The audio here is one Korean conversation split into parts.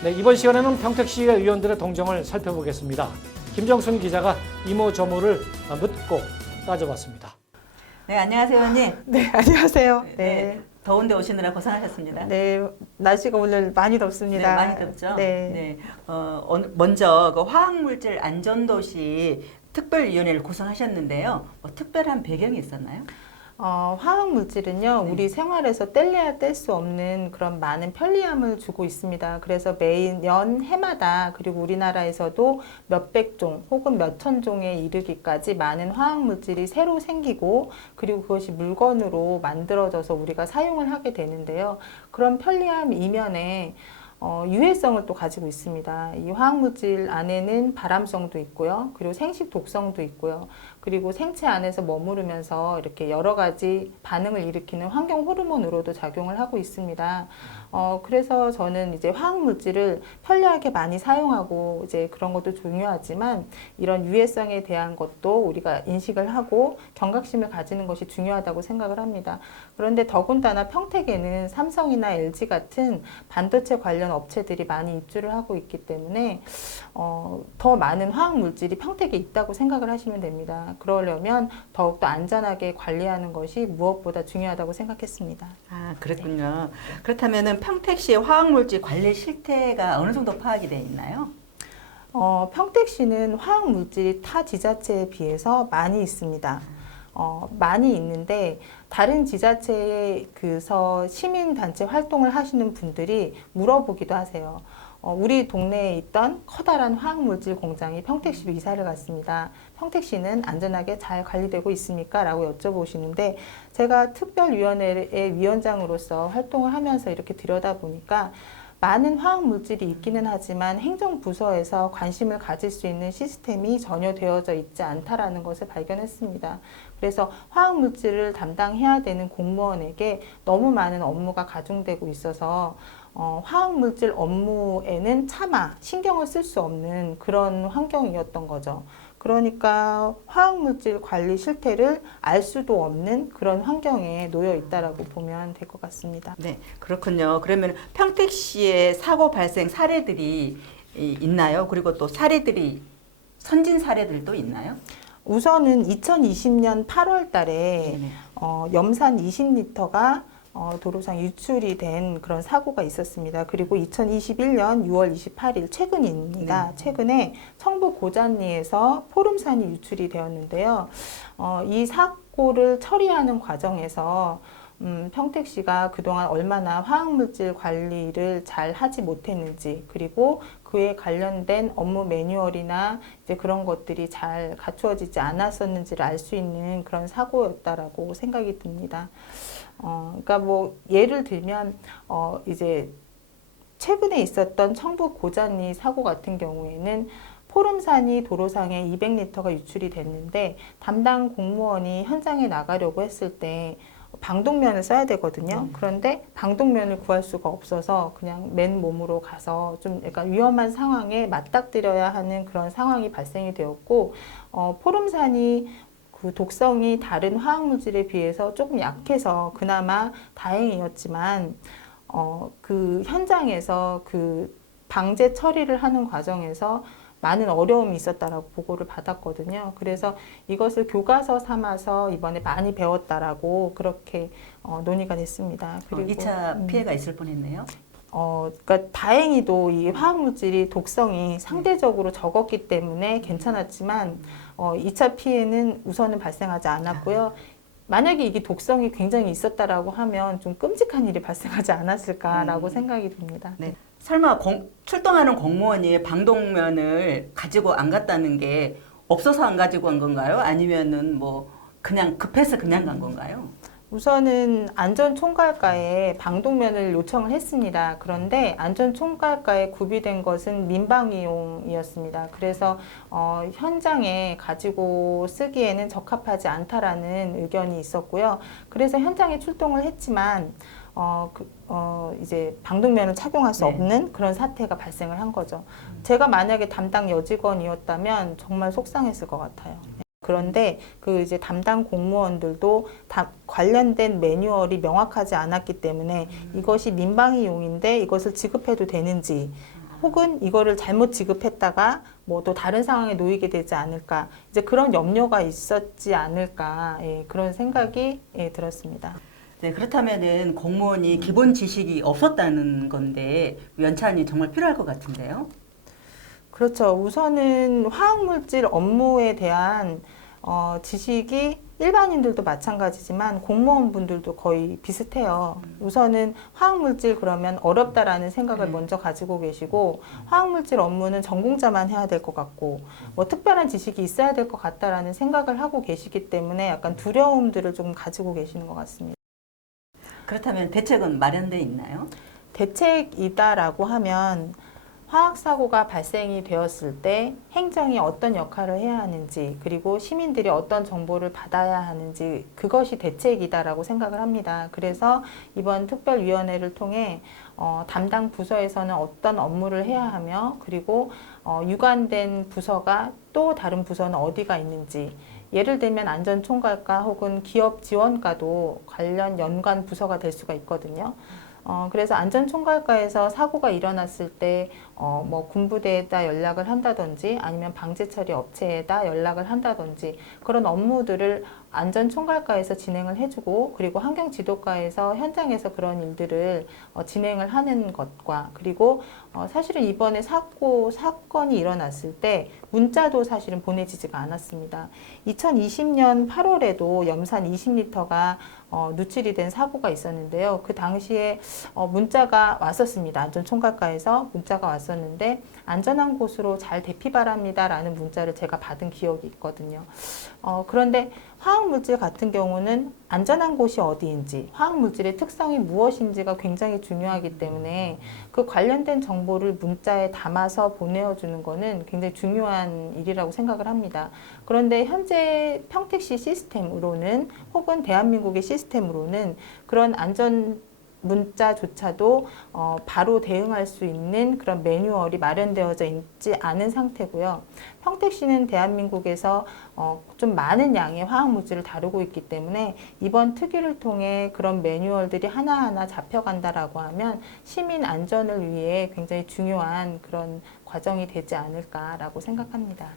네, 이번 시간에는 평택시의 의원들의 동정을 살펴보겠습니다. 김정순 기자가 이모저모를 묻고 따져봤습니다. 네, 안녕하세요, 의원님. 네, 안녕하세요. 네, 더운데 오시느라 고생하셨습니다. 네, 날씨가 오늘 많이 덥습니다. 네, 많이 덥죠? 네. 먼저 그 화학물질 안전도시 특별위원회를 구성하셨는데요. 특별한 배경이 있었나요? 화학 물질은요, 네. 우리 생활에서 뗄래야 뗄 수 없는 그런 많은 편리함을 주고 있습니다. 그래서 매년 해마다 그리고 우리나라에서도 몇백 종 혹은 몇천 종에 이르기까지 많은 화학 물질이 새로 생기고 그리고 그것이 물건으로 만들어져서 우리가 사용을 하게 되는데요. 그런 편리함 이면에 유해성을 또 가지고 있습니다. 이 화학물질 안에는 발암성도 있고요. 그리고 생식 독성도 있고요. 그리고 생체 안에서 머무르면서 이렇게 여러 가지 반응을 일으키는 환경 호르몬으로도 작용을 하고 있습니다. 그래서 저는 이제 화학물질을 편리하게 많이 사용하고 이제 그런 것도 중요하지만 이런 유해성에 대한 것도 우리가 인식을 하고 경각심을 가지는 것이 중요하다고 생각을 합니다. 그런데 더군다나 평택에는 삼성이나 LG 같은 반도체 관련 업체들이 많이 입주를 하고 있기 때문에 더 많은 화학물질이 평택에 있다고 생각을 하시면 됩니다. 그러려면 더욱더 안전하게 관리하는 것이 무엇보다 중요하다고 생각했습니다. 아, 그랬군요. 그렇다면 평택시의 화학물질 관리 실태가 어느 정도 파악이 되어 있나요? 평택시는 화학물질이 타 지자체에 비해서 많이 있습니다. 많이 있는데 다른 지자체에서 시민단체 활동을 하시는 분들이 물어보기도 하세요. 우리 동네에 있던 커다란 화학물질 공장이 평택시로 이사를 갔습니다. 평택시는 안전하게 잘 관리되고 있습니까? 라고 여쭤보시는데 제가 특별위원회의 위원장으로서 활동을 하면서 이렇게 들여다보니까 많은 화학물질이 있기는 하지만 행정부서에서 관심을 가질 수 있는 시스템이 전혀 되어져 있지 않다라는 것을 발견했습니다. 그래서 화학물질을 담당해야 되는 공무원에게 너무 많은 업무가 가중되고 있어서 화학물질 업무에는 차마 신경을 쓸 수 없는 그런 환경이었던 거죠. 그러니까 화학물질 관리 실태를 알 수도 없는 그런 환경에 놓여 있다라고 보면 될 것 같습니다. 네, 그렇군요. 그러면 평택시의 사고 발생 사례들이 있나요? 그리고 또 사례들이 선진 사례들도 있나요? 우선은 2020년 8월 달에 네네. 염산 20리터가 도로상 유출이 된 그런 사고가 있었습니다. 그리고 2021년 6월 28일 최근입니다. 네. 최근에 청부 고잔리에서 포름산이 유출이 되었는데요. 이 사고를 처리하는 과정에서 평택시가 그동안 얼마나 화학물질 관리를 잘 하지 못했는지 그리고 그에 관련된 업무 매뉴얼이나 이제 그런 것들이 잘 갖추어지지 않았었는지를 알 수 있는 그런 사고였다라고 생각이 듭니다. 그러니까 뭐 예를 들면 이제 최근에 있었던 청북 고잔리 사고 같은 경우에는 포름산이 도로상에 200리터가 유출이 됐는데 담당 공무원이 현장에 나가려고 했을 때 방독면을 써야 되거든요. 그런데 방독면을 구할 수가 없어서 그냥 맨몸으로 가서 좀 약간 위험한 상황에 맞닥뜨려야 하는 그런 상황이 발생이 되었고 포름산이 그 독성이 다른 화학물질에 비해서 조금 약해서 그나마 다행이었지만 그 현장에서 그 방제 처리를 하는 과정에서 많은 어려움이 있었다라고 보고를 받았거든요. 그래서 이것을 교과서 삼아서 이번에 많이 배웠다라고 그렇게 논의가 됐습니다. 그리고 2차 피해가 있을 뻔했네요. 그러니까 다행히도 이 화학물질이 독성이 상대적으로 적었기 때문에 괜찮았지만 2차 피해는 우선은 발생하지 않았고요. 만약에 이게 독성이 굉장히 있었다라고 하면 좀 끔찍한 일이 발생하지 않았을까라고 생각이 듭니다. 네. 설마 출동하는 공무원이 방독면을 가지고 안 갔다는 게 없어서 안 가지고 간 건가요? 아니면은 뭐 그냥 급해서 그냥 간 건가요? 우선은 안전총괄과에 방독면을 요청을 했습니다. 그런데 안전총괄과에 구비된 것은 민방위용이었습니다. 그래서 현장에 가지고 쓰기에는 적합하지 않다라는 의견이 있었고요. 그래서 현장에 출동을 했지만 이제 방독면을 착용할 수 네. 없는 그런 사태가 발생을 한 거죠. 제가 만약에 담당 여직원이었다면 정말 속상했을 것 같아요. 그런데 그 이제 담당 공무원들도 관련된 매뉴얼이 명확하지 않았기 때문에 이것이 민방위용인데 이것을 지급해도 되는지 혹은 이거를 잘못 지급했다가 뭐 또 다른 상황에 놓이게 되지 않을까 이제 그런 염려가 있었지 않을까 예, 그런 생각이 예, 들었습니다. 네, 그렇다면은 공무원이 기본 지식이 없었다는 건데 연차안이 정말 필요할 것 같은데요. 그렇죠. 우선은 화학물질 업무에 대한 지식이 일반인들도 마찬가지지만 공무원분들도 거의 비슷해요. 우선은 화학물질 그러면 어렵다라는 생각을 먼저 가지고 계시고 화학물질 업무는 전공자만 해야 될 것 같고 뭐 특별한 지식이 있어야 될 것 같다라는 생각을 하고 계시기 때문에 약간 두려움들을 좀 가지고 계시는 것 같습니다. 그렇다면 대책은 마련돼 있나요? 대책이다라고 하면 화학사고가 발생이 되었을 때 행정이 어떤 역할을 해야 하는지 그리고 시민들이 어떤 정보를 받아야 하는지 그것이 대책이다라고 생각을 합니다. 그래서 이번 특별위원회를 통해 담당 부서에서는 어떤 업무를 해야 하며 그리고 유관된 부서가 또 다른 부서는 어디가 있는지 예를 들면 안전총괄과 혹은 기업지원과도 관련 연관 부서가 될 수가 있거든요. 그래서 안전총괄과에서 사고가 일어났을 때, 뭐 군부대에다 연락을 한다든지 아니면 방제처리 업체에다 연락을 한다든지 그런 업무들을 안전총괄과에서 진행을 해주고 그리고 환경지도과에서 현장에서 그런 일들을 진행을 하는 것과 그리고 사실은 이번에 사건이 일어났을 때 문자도 사실은 보내지지가 않았습니다. 2020년 8월에도 염산 20리터가 누출이 된 사고가 있었는데요. 그 당시에 문자가 왔었습니다. 안전총괄과에서 문자가 왔었는데 안전한 곳으로 잘 대피 바랍니다라는 문자를 제가 받은 기억이 있거든요. 그런데 화학물질 같은 경우는 안전한 곳이 어디인지, 화학물질의 특성이 무엇인지가 굉장히 중요하기 때문에 그 관련된 정보를 문자에 담아서 보내주는 것은 굉장히 중요한 일이라고 생각을 합니다. 그런데 현재 평택시 시스템으로는 혹은 대한민국의 시스템으로는 그런 안전 문자조차도 바로 대응할 수 있는 그런 매뉴얼이 마련되어져 있지 않은 상태고요. 평택시는 대한민국에서 좀 많은 양의 화학물질을 다루고 있기 때문에 이번 특위를 통해 그런 매뉴얼들이 하나하나 잡혀간다라고 하면 시민 안전을 위해 굉장히 중요한 그런 과정이 되지 않을까라고 생각합니다.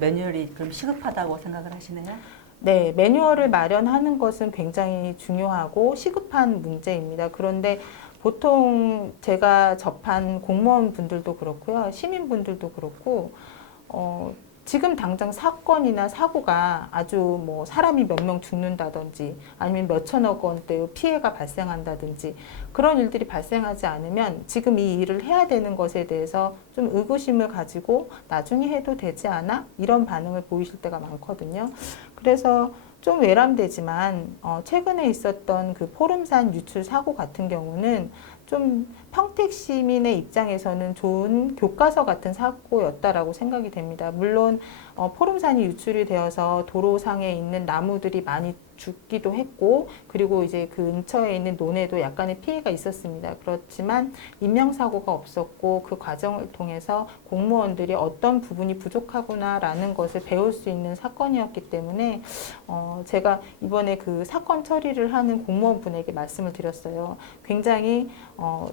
매뉴얼이 그럼 시급하다고 생각을 하시나요? 네, 매뉴얼을 마련하는 것은 굉장히 중요하고 시급한 문제입니다. 그런데 보통 제가 접한 공무원분들도 그렇고요, 시민분들도 그렇고, 지금 당장 사건이나 사고가 아주 뭐 사람이 몇 명 죽는다든지 아니면 몇 천억 원대의 피해가 발생한다든지 그런 일들이 발생하지 않으면 지금 이 일을 해야 되는 것에 대해서 좀 의구심을 가지고 나중에 해도 되지 않아? 이런 반응을 보이실 때가 많거든요. 그래서 좀 외람되지만 최근에 있었던 그 포름산 유출 사고 같은 경우는 좀 평택 시민의 입장에서는 좋은 교과서 같은 사고였다라고 생각이 됩니다. 물론 포름산이 유출이 되어서 도로상에 있는 나무들이 많이 죽기도 했고 그리고 이제 그 근처에 있는 논에도 약간의 피해가 있었습니다. 그렇지만 인명사고가 없었고 그 과정을 통해서 공무원들이 어떤 부분이 부족하구나라는 것을 배울 수 있는 사건이었기 때문에 제가 이번에 그 사건 처리를 하는 공무원분에게 말씀을 드렸어요. 굉장히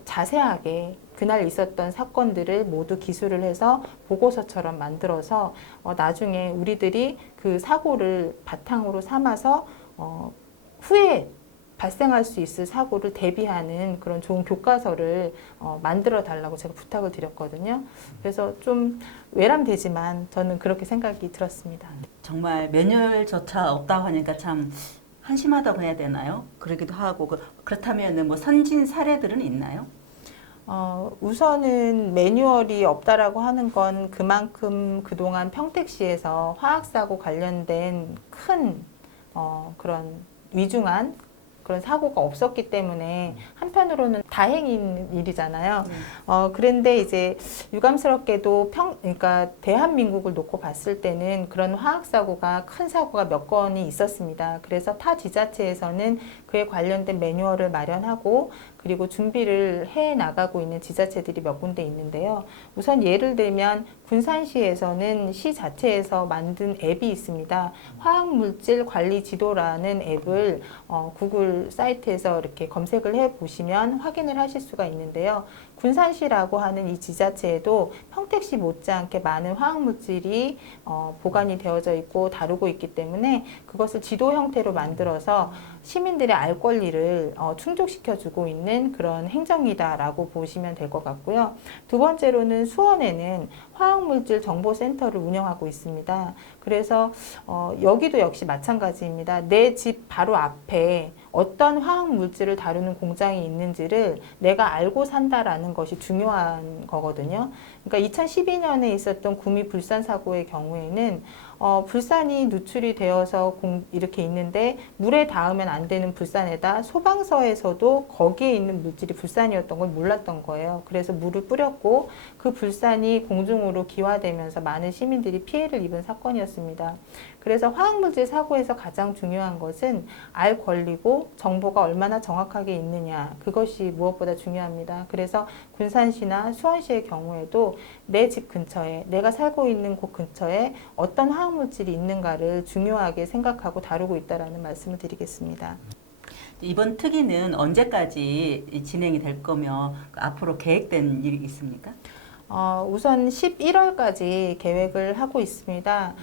자세하게 그날 있었던 사건들을 모두 기술을 해서 보고서처럼 만들어서 나중에 우리들이 그 사고를 바탕으로 삼아서 후에 발생할 수 있을 사고를 대비하는 그런 좋은 교과서를 만들어 달라고 제가 부탁을 드렸거든요. 그래서 좀 외람되지만 저는 그렇게 생각이 들었습니다. 정말 매뉴얼조차 없다고 하니까 참 한심하다고 해야 되나요? 그러기도 하고 그렇다면 뭐 선진 사례들은 있나요? 우선은 매뉴얼이 없다라고 하는 건 그만큼 그동안 평택시에서 화학사고 관련된 큰 그런 위중한 그런 사고가 없었기 때문에 한편으로는 다행인 일이잖아요. 그런데 이제 유감스럽게도 그러니까 대한민국을 놓고 봤을 때는 그런 화학사고가 큰 사고가 몇 건이 있었습니다. 그래서 타 지자체에서는 그에 관련된 매뉴얼을 마련하고 그리고 준비를 해 나가고 있는 지자체들이 몇 군데 있는데요. 우선 예를 들면 군산시에서는 시 자체에서 만든 앱이 있습니다. 화학물질 관리 지도라는 앱을 구글 사이트에서 이렇게 검색을 해 보시면 확인을 하실 수가 있는데요. 군산시라고 하는 이 지자체에도 평택시 못지않게 많은 화학물질이 보관이 되어져 있고 다루고 있기 때문에 그것을 지도 형태로 만들어서 시민들의 알 권리를 충족시켜주고 있는 그런 행정이다라고 보시면 될 것 같고요. 두 번째로는 수원에는 화학물질 정보센터를 운영하고 있습니다. 그래서 여기도 역시 마찬가지입니다. 내 집 바로 앞에 어떤 화학물질을 다루는 공장이 있는지를 내가 알고 산다라는 것이 중요한 거거든요. 그러니까 2012년에 있었던 구미 불산 사고의 경우에는 불산이 누출이 되어서 이렇게 있는데 물에 닿으면 안 되는 불산에다 소방서에서도 거기에 있는 물질이 불산이었던 걸 몰랐던 거예요. 그래서 물을 뿌렸고 그 불산이 공중으로 기화되면서 많은 시민들이 피해를 입은 사건이었습니다. 그래서 화학물질 사고에서 가장 중요한 것은 알 권리고 정보가 얼마나 정확하게 있느냐, 그것이 무엇보다 중요합니다. 그래서 군산시나 수원시의 경우에도 내 집 근처에, 내가 살고 있는 곳 근처에 어떤 화학물질이 있는가를 중요하게 생각하고 다루고 있다는 말씀을 드리겠습니다. 이번 특위는 언제까지 진행이 될 거며 앞으로 계획된 일이 있습니까? 우선 11월까지 계획을 하고 있습니다.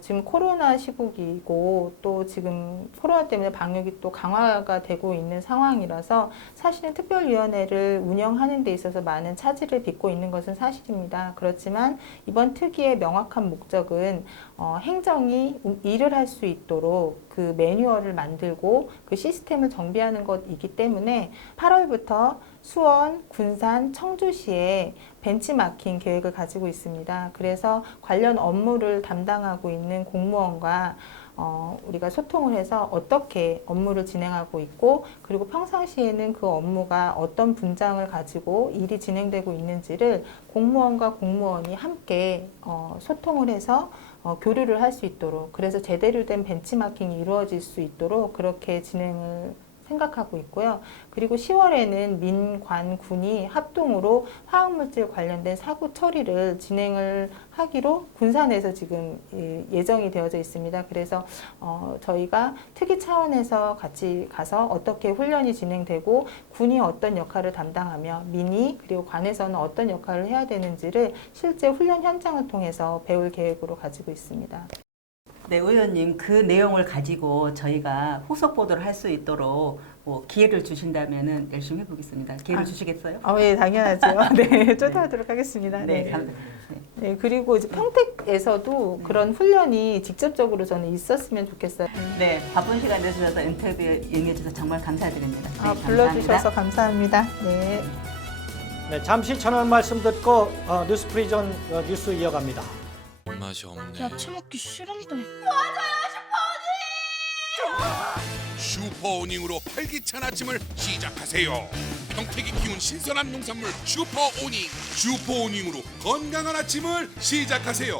지금 코로나 시국이고 또 지금 코로나 때문에 방역이 또 강화가 되고 있는 상황이라서 사실은 특별위원회를 운영하는 데 있어서 많은 차질을 빚고 있는 것은 사실입니다. 그렇지만 이번 특위의 명확한 목적은 행정이 일을 할 수 있도록 그 매뉴얼을 만들고 그 시스템을 정비하는 것이기 때문에 8월부터 수원, 군산, 청주시에 벤치마킹 계획을 가지고 있습니다. 그래서 관련 업무를 담당하고 있는 공무원과 우리가 소통을 해서 어떻게 업무를 진행하고 있고 그리고 평상시에는 그 업무가 어떤 분장을 가지고 일이 진행되고 있는지를 공무원과 공무원이 함께 소통을 해서 교류를 할 수 있도록, 그래서 제대로 된 벤치마킹이 이루어질 수 있도록 그렇게 진행을 생각하고 있고요. 그리고 10월에는 민, 관, 군이 합동으로 화학물질 관련된 사고 처리를 진행을 하기로 군산에서 지금 예정이 되어져 있습니다. 그래서 저희가 특위 차원에서 같이 가서 어떻게 훈련이 진행되고 군이 어떤 역할을 담당하며 민이 그리고 관에서는 어떤 역할을 해야 되는지를 실제 훈련 현장을 통해서 배울 계획으로 가지고 있습니다. 네, 의원님 그 내용을 가지고 저희가 후속 보도를 할 수 있도록 기회를 주신다면 열심히 해보겠습니다. 기회를 주시겠어요? 예, 당연하죠. 네, 쫓아오도록 하겠습니다. 네, 네. 감사합니다. 네. 네, 그리고 이제 평택에서도 그런 훈련이 직접적으로 저는 있었으면 좋겠어요. 네, 바쁜 시간 내주셔서 인터뷰에 응해주셔서 정말 감사드립니다. 네, 불러주셔서 감사합니다. 네. 네, 잠시 전한 말씀 듣고 뉴스프리전 뉴스 이어갑니다. 맛이 없네. 야채 먹기 싫은데. 슈퍼오닝으로 활기찬 아침을 시작하세요. 평택이 키운 신선한 농산물 슈퍼오닝. 슈퍼오닝으로 건강한 아침을 시작하세요.